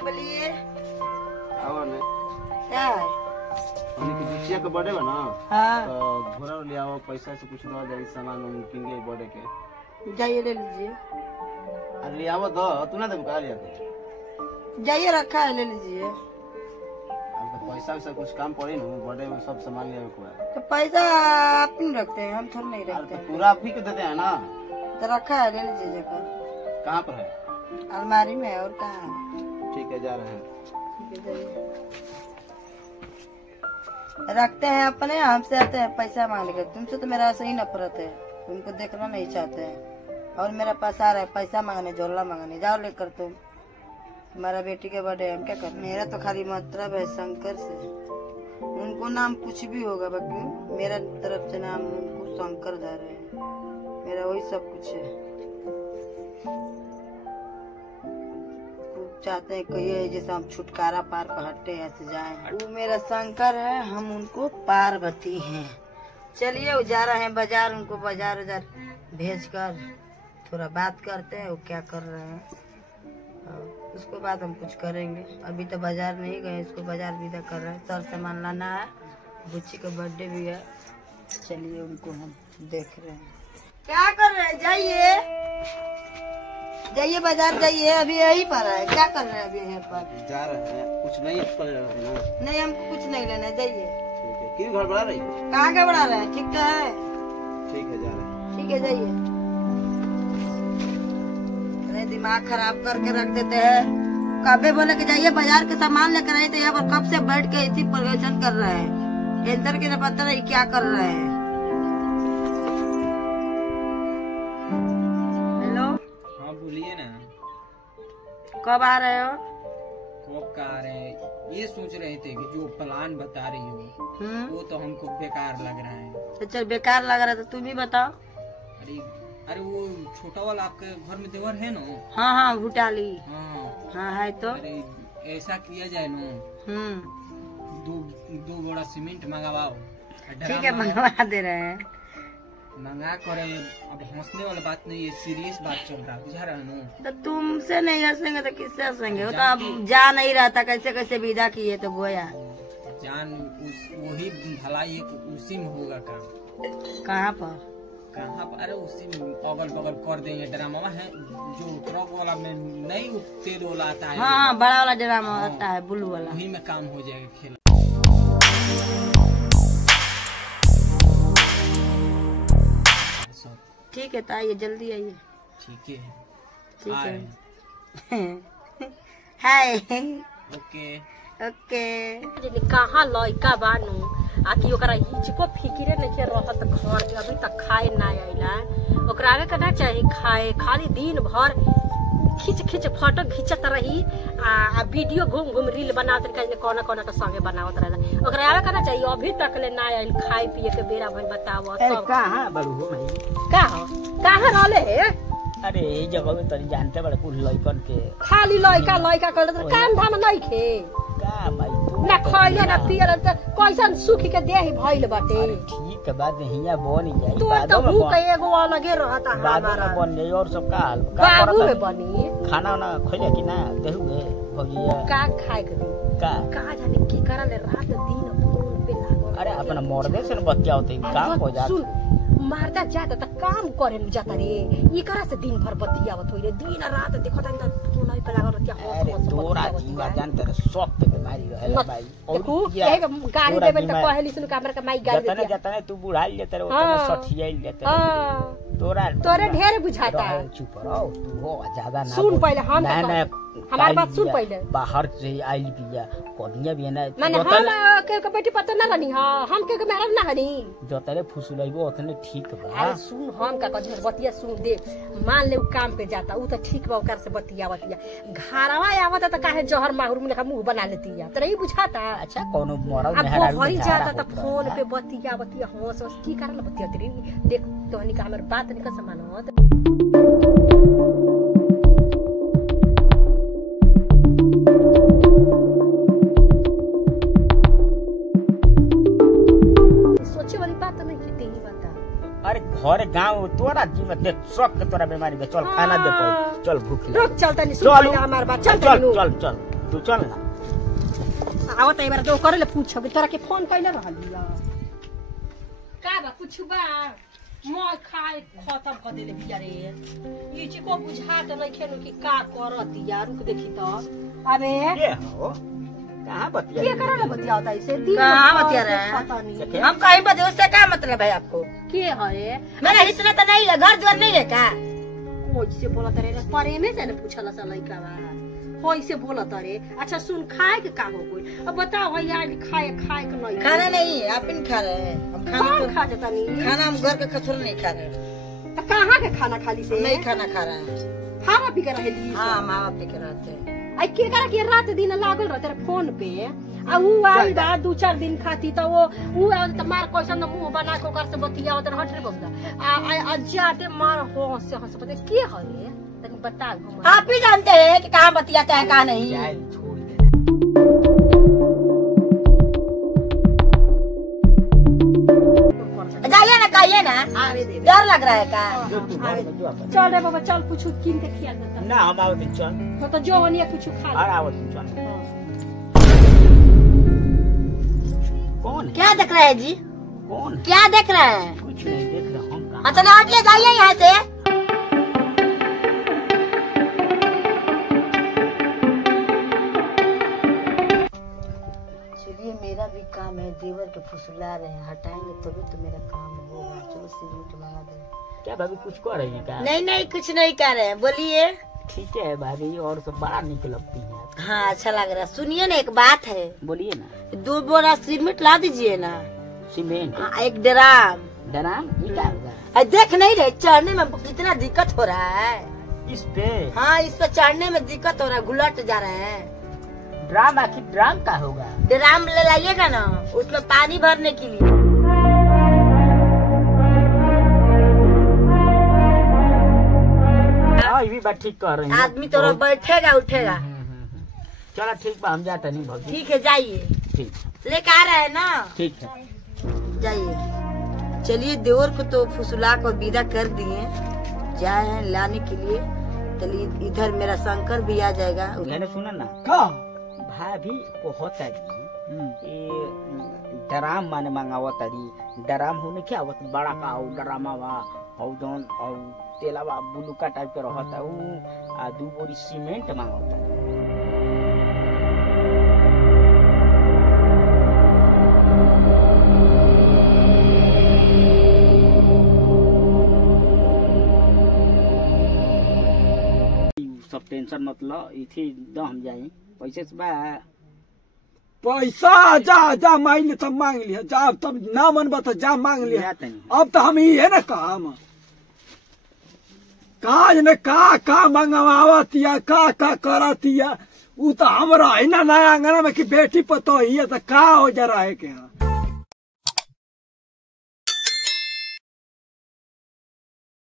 हाँ बोलिए। आओ ने क्या है? हमने बिटिया के बर्थडे बा ना। हाँ तो घोड़ा ले आओ, पैसा से कुछ रह जाए, सामान उन किंगे बर्थडे के। जाइए ले लीजिए। अरे ले आओ तो तू ना दे कहा लिया तो। जाइए रखा है ले लीजिए। अब तो पैसा से कुछ काम पड़े ना, बर्थडे में सब सामान ले आओ को है। तो पैसा आप नहीं रखते हैं, हम थोड़ा नहीं अरे रखते तो हैं। पूरा आप ही को देते हैं ना। तो रखा है ले लीजिए जगह। कहाँ पर है? अलमारी में है और कहाँ है? ठीक है जा रहे हैं। ठीक है जाइए। रखते हैं अपने, हमसे आते हैं पैसा मांग के। तुमसे तो मेरा ऐसा ही नफरत है, तुमको देखना नहीं चाहते हैं। और मेरा पास आ रहा है पैसा मांगने, झोला मांगने। जाओ लेकर तुम। हमारा बेटी के बर्थडे हम क्या कर। मेरा तो खाली मतलब है शंकर से। उनको नाम कुछ भी होगा बाकी मेरा तरफ से नाम उनको शंकर जा रहे हैं। मेरा वही सब कुछ है। चाहते हैं कहिए जैसे हम छुटकारा पार पर हटते ऐसे जाएं। वो मेरा शंकर है, हम उनको पार्वती हैं। चलिए वो जा रहे हैं बाजार, उनको बाजार भेजकर थोड़ा बात करते हैं वो क्या कर रहे हैं। उसके बाद हम कुछ करेंगे। अभी तो बाजार नहीं गए, इसको बाजार विदा कर रहे हैं। सर सामान लाना है, बुच्ची का बर्थडे भी है। चलिए उनको हम देख रहे हैं क्या कर रहे हैं। जाइए जाइए बाजार जाइए, अभी यही पर है। क्या कर रहे हैं अभी यहाँ पर? जा रहे हैं, कुछ नहीं कर रहे हैं ना। नहीं हमको कुछ नहीं लेना है, जाइए। ठीक है, क्यों घर बढ़ा रही? कहाँ का बढ़ा रहे हैं? ठीक तो है। ठीक है जा रहे हैं। ठीक है जाइए। अरे दिमाग खराब करके रख देते हैं। कभी बोले कि जाइए बाजार के सामान लेकर आए, तो यहाँ पर कब से बैठ के इसी प्रदर्शन कर रहे हैं। टेंशन के न पता नहीं क्या कर रहे हैं। बोलिए ना, कब आ रहे हो? कब का आ रहे हैं? ये सोच रहे थे कि जो प्लान बता रही हो वो तो हमको बेकार लग रहा है। तो चल बेकार लग रहा है तो तुम ही बताओ। अरे अरे वो छोटा वाला आपके घर में देवर है ना? हाँ हाँ भूटाली। हाँ हाँ है तो। अरे ऐसा किया जाए ना, दो बोरा सीमेंट मंगवाओ। ठीक है मंगवा दे रहे हैं। मंगा करे। अब हंसने वाला बात नहीं है, सीरियस बात चल रहा है, बुझा रहा है। तो तुमसे नहीं हंसेंगे तो किससे हंसेंगे? वो तो अब जा नहीं रहा था, कैसे कैसे विदा किए तो गोया। जान वही भलाई है, उसी में होगा काम। कहाँ पर? कहाँ पर? अरे उसी में अगल बगल कर देंगे। ड्रामा है जो ट्रक वाला में नहीं, तेल वाला आता है। हाँ बड़ा वाला ड्रामा आता है, ब्लू वाला। वही में काम हो जाएगा खेल। ठीक है तो आइए, जल्दी आइए। ठीक है ठीक है। हाय। Okay okay. कहाँ लड़का बानू आकि ओकरा हिचको फिक्रे नहीं रहत घर के, अभी तक खाए ना आइला। ओकरा आगे करना चाहिए खाए, खाली दिन भर खिच खिच फोटो खिंचत रही आ वीडियो घूम घूम रील बनावत रही, कोना कोना के संगे बनावत रहला। ओकरा आगे करना चाहिए, अभी तक ले ना आइल खाए पिए के बेरा भई। बताओ सब कहाँ बड़ू हो भाई? कहाँ रहले हे? अरे ये जगह में तनी जानते बड़े कुल लइकन के खाली लइका लइका कर काम धाम नहीं खे का भाई ना खइले ना पियले त कैसन सुखी के देही भइल बाटे। ठीक है बात नहीं है, बन जाई तू तो भूख एगो अलगे रहता हमारा। बन जाई। और सब का हाल बाबू में बनी खाना ना खइले कि ना देहुगे भगिया का खाए के दी का जाने की करले रात दिन फोन पे लागल। अरे अपना मर्दे से बच्चा होते काम हो जात। सुन मारदा जाता त काम करे न जाता रे, ई करा से दिन भर बतियावत होई रे, दिन रात देखो त फोन पे लागल रहतिया। अरे तोरा जीवा जानते रे शौक के बीमारी रहला भाई। और ये गाड़ी देबे त कहली सुन कामर का माई गाड़ी देती जाता है। तू बुढ़ाई लेते रे उतने सठियाई लेते रे। तोरे ढेर बुझाता है। चुप रहो तू हो ज्यादा ना सुन पहले हम हमारी बात सुन पहले। बाहर से आई बिया कोदिया भी ना माने हम के बेटी पता ना रहनी। हां हम के मेहरब ना हनी जोतरे फुसुलइबो उतने ठीक बा। अरे सुन हम का कधर बतिया सुन दे। मान ले उ काम पे जाता उ त ठीक बा, ओकर से बतियावतिया घरवा आवत त काहे जहर माहुर में लेखा मुंह बना लेती है। तोरा ई बुझाता? अच्छा कोनो मरल मेहरा हो जाता त फोन पे बतियावतिया होस की करल बतियात रे। देख तोहनी का हमर बात नहीं का समानत। अरे घर गांव तोरा जीव देख शौक तोरा बीमारी बे। चल खाना दे पड़े, चल भूख लगी। रुक चलता नहीं सुन हमार बात। चल चल चल चल तू चल ना आवत एक बार जो करे ले पूछब तोरा के फोन कइले रहलिया का बा कुछ बा मोर खाए खत्म कर देले बिया रे ई ची को बुझा त नहीं खेनु कि का करतिया रुक देखी त अबे के हो कहां बतिया के करले बतियाता इसे दिन कहाँ बतिया रहे हैं? हम कहीं बतिया, उससे क्या मतलब है आपको? के हरे मेरा इतना तो नहीं है, घर द्वार नहीं है क्या? कोई से बोलत रे परे में से न पूछला सा लइका बा कोई से बोलत रे। अच्छा सुन खाए के का हो कोई अब बताओ भैया खाए के नहीं खाना नहीं है, आप ही नहीं खा रहे हैं। हम कौन खा जाता नहीं खाना हम घर के कचौर नहीं खा रहे हैं। तो कहाँ के खाना खाली से नहीं खाना खा रहे हैं। खावा पी के रहे ली हाँ माँ बाप के रहते हैं। आई के करा के रात दिन लागल रहते रे फोन पे आ उ आई बा 2-4 दिन खाती तो वो उ त मार क्वेश्चन मुंह बना के ओकर से बतिया उधर हट रे बंदा आ जाते मार हो से हंस पते के हरे तनी बता आप ही जानते हैं कि कहाँ बतियाता है कहाँ नहीं। छोड़ दे जाइए ना, कहिए ना, डर लग रहा है का? चल रे बाबा चल कुछ किन के खिया देता ना हम आवत चल तो जो वनिया कुछ खा और आवत चल कौन है? क्या देख रहे हैं जी? कौन है? क्या देख रहे हैं? कुछ नहीं देख रहा हम कहां। अच्छा हटिए, जाइए यहाँ से। चलिए मेरा भी काम है, देवर के फुसला रहे हैं, हटाएंगे तभी तो मेरा काम होगा। चलो सीमेंट मंगा दे। क्या भाभी कुछ कर रही है क्या? नहीं नहीं कुछ नहीं कर रहे हैं, बोलिए। ठीक है भाभी और सब बड़ा निक लगती है। हाँ अच्छा लग रहा है। सुनिए ना एक बात है, बोलिए ना। 2 बोरा सीमेंट ला दीजिए ना। सीमेंट हाँ, 1 ड्राम। डराम ये क्या होगा? देख नहीं रहे चढ़ने में कितना दिक्कत हो रहा है। इस पे हाँ इस पे चढ़ने में दिक्कत हो रहा है, घुलट जा रहे हैं। ड्राम आखिर ड्राम का होगा? ड्राम ले लाइएगा ना, उसमें पानी भरने के लिए। हाँ ये भी बात ठीक कह रही है। आदमी तो बैठेगा उठेगा। चलो ठीक बा हम जाते नहीं भाभी। ठीक है जाइए, ठीक लेके आ रहे हैं ना, ठीक है जाइए। चलिए देवर को तो फुसला कर विदा कर दिए, जाए हैं लाने के लिए। चलिए इधर मेरा शंकर भी आ जाएगा। मैंने सुना ना का भाभी को होता ये डराम माने मंगावा तारी। डराम होने क्या होता बड़ा का हो डरामा वा हो जौन और तेलावा बुलुका टाइप के रहता वो आ 2 बोरी सीमेंट मंगावता। सब टेंशन मत लो, इथे द हम जाए पैसे से बा पैसा जा मांग तब मांग लिया जा, तब ना मन बता जा मांग लिया। अब तो हम ही है ना काम काज ने का मंगवावतिया का करतिया उ तो हमरा है ना नया अंगना में कि बेटी पतो ही है तो का हो जा रहा है के।